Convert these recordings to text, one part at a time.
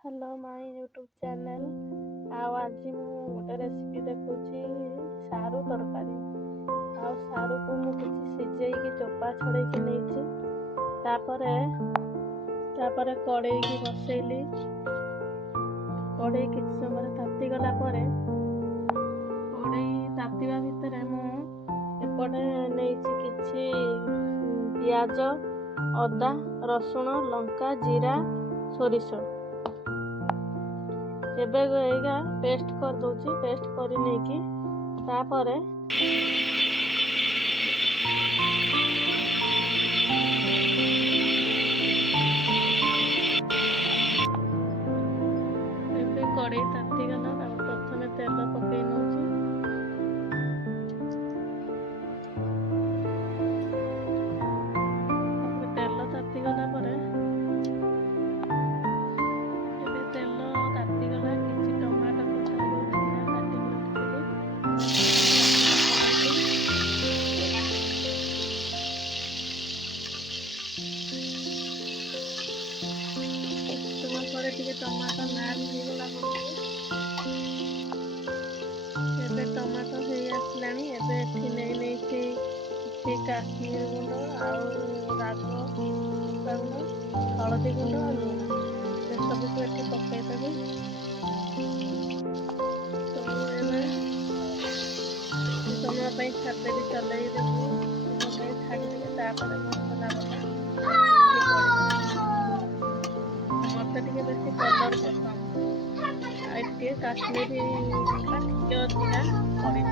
Hello my YouTube channel आज मु गोटे रेसिपी देखुची सारू तरकारी सारू को मु किछि सिजेई चोपा छड़े के नेछि तापरे कड़ाई की बसैली कड़ाई किछि समय ताती गला परे कड़ाई तातीबा भितरे मु एपटे नेछि किछि प्याज अदा रसुण लंका जीरा सोरिष एबे एगा पेस्ट कर दोची पेस्ट करी नहीं कि तापरे एबे कड़ाई ताती गला प्रथमे तेल पकई नौची तेल ताती गला परे टमाटो लाल होगला एबे टमाटो हो आसलानी एबे एठी नहीं किसी काश्मीर गुंड राग गुंड हलदी गुंड और लुण सब को एठी पकईदेवी तो एबे समय छाड़ी चलई देवी छाड़ी तापर मसला बना मत टे बेसी कलर पसंद आटे काश्मीरी टे अधिका पड़ी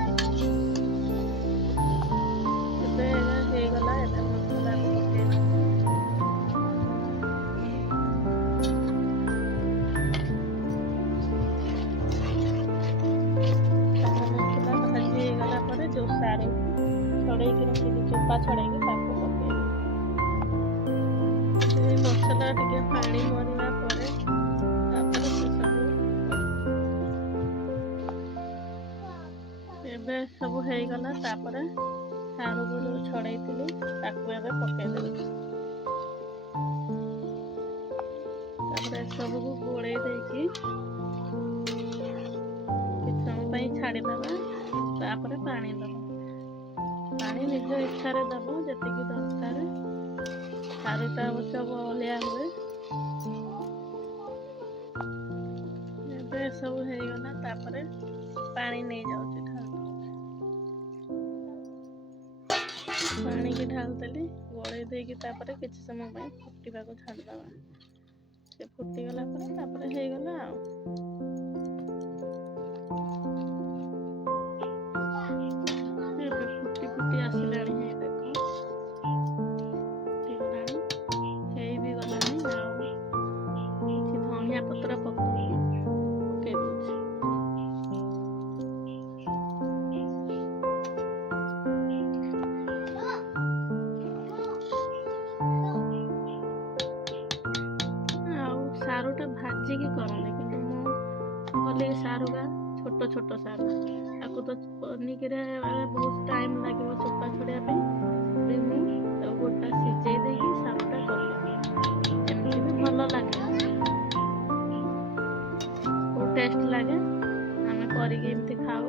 होगला मसला पकई मसला भाजी होगला पर जो सारू छड़े रखी चोपा छड़े पकई मसला टे पानी मरला एबे सब हो गला तापरे सारू को जो छड़े ताकू एबे पकईदेवी तापरे सब को गोड़े देकी किछ समय छाड़ीदेवा तापरे पानी दबा पानी निज इच्छा रे दबो जतिकी दरकार सारूटा अवश्य बलिया हुए एबे सब हो गला तापरे पानी नहीं जाउची पानी की ढाल देली गोड़े देकी तापरे किछि समय फुटिबा को छाड़ दबा से फुटी गला पर तापरे हे गला फुटी फुटी आसिलानी हे देखो फुटी गलानी हे भी गलानी किछि धनिया पत्र पकई दोछि सारूटा भाजिकी करनी कि गले सारूगा छोट छोट सारू आपको तो पनिक बहुत टाइम लगे चोपा छड़ापी गोटा सिझे देकी सारूटा कर एमती भी भल लगे बहुत टेस्ट लगे आम करके खाऊ।